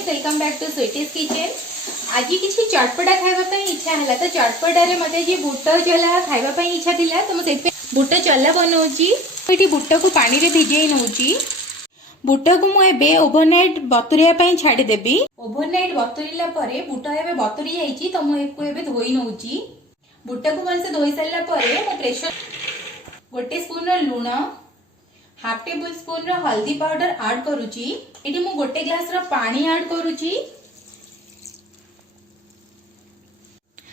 Friends, welcome back to Sweety's kitchen. आज किसी चटपटा खाइबा इच्छा है तो चटपटारे मत बुट चला खाइबा इच्छा थिला तो मुझे बुट चला बनाऊँगी। बुट को पानी रे भिजे नौची। बुट को मुझे ओवरनाइट बतुरिया छाड़देवी। ओवरनाइट बतुरला बुट ए बतुरी जाइए तो मुझे धोई नौची। बुट को भलसे धोई सारा प्रेसर गोटे स्पून लुण, हाफ टेबल स्पून हल्दी पाउडर ऐड करुची। एटी मु गोटे ग्लास रो पानी ऐड करुची।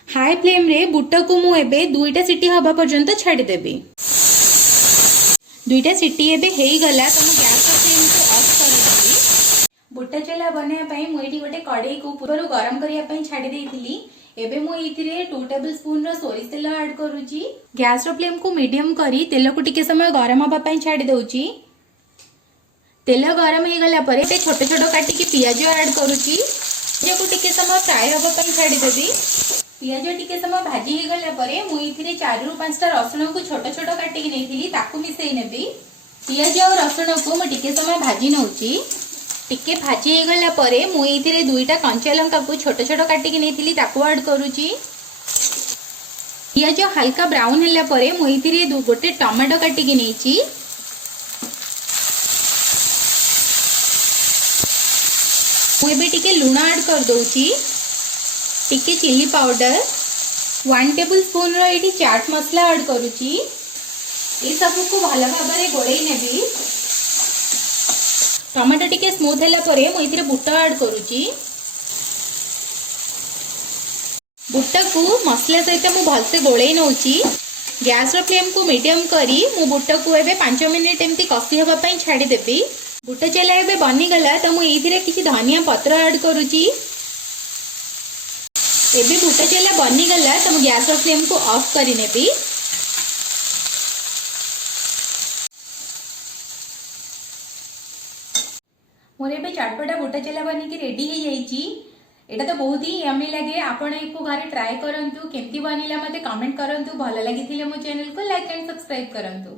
हाई फ्लेम रे बुट को मु एबे दुईटा सीटी हबा पर्यंत छाड़ी देबी। दुईटा सीटी एबे हेई गला तो मु गैस रो फ्लेम को ऑफ कर देबी। बुट चला बनाया पई मु एटी गोटे कढ़ाई को पूरा गरम करिया पई छाड़ी देइथिली। एबे मु इथिरे 2 टेबल स्पून रो सोरिष तेल ऐड करूची। गैस रो फ्लेम को मीडियम करी तेल को टिके समय गरम हबा पई छाड़ी दउची। तेल गरम हो गला परे ते छोट छोट काटी के पियाज ऐड करूची। पियाज को टिके समय फ्राई हबा पई छाड़ी देबी। पियाज टिके समय भाजी हो गला परे मु इथिरे 4 रु 5 टा रसुण को छोट छोट काटी के नेथिली ताकू मिसेई नेबी। पियाज और रसुण को मु टिके समय भाजी नउची। टिके भाजी हो गला परे मु इथिरे दुईटा कंचा लंका को छोट छोट काटी के नेथिली ताकू ऐड करूची। पियाज हल्का ब्राउन हैला परे मु इथिरे गोटे टमाटो काटी के नेची। मु एबे टिके लूण ऐड कर दउची। टिके चिली पाउडर 1 टेबल स्पून रो एटी चाट मसला ऐड करूची। ए सब को भलो भाबरे गोळेई नेबी। टमाटो टिके स्मूथ हैला परे मु इथिरे बुट ऐड करूची। बुट को मसला सहित मु भलसे गोळेई नउची। गैस रो फ्लेम को मीडियम करी मु बुट को एबे 5 मिनिट एमती कसी हबा पई छाडी देबी। बुट चला एबे बनी गला तो मु इथिरे किछि धनिया पत्र ऐड करूची। एबे बुट चला बनी गला तो मु गैस रो फ्लेम को ऑफ करी नेबी। मोर एबे चटपटा बुट चला बनी की रेडी हो जाइए। एटा तो बहुत ही यम्मी लगे। आपण एको घरे ट्राई करंतु। केमती बनिला मते कमेंट करंतु। भलो लागिथिले मो चैनल को लाइक एंड सब्सक्राइब करंतु।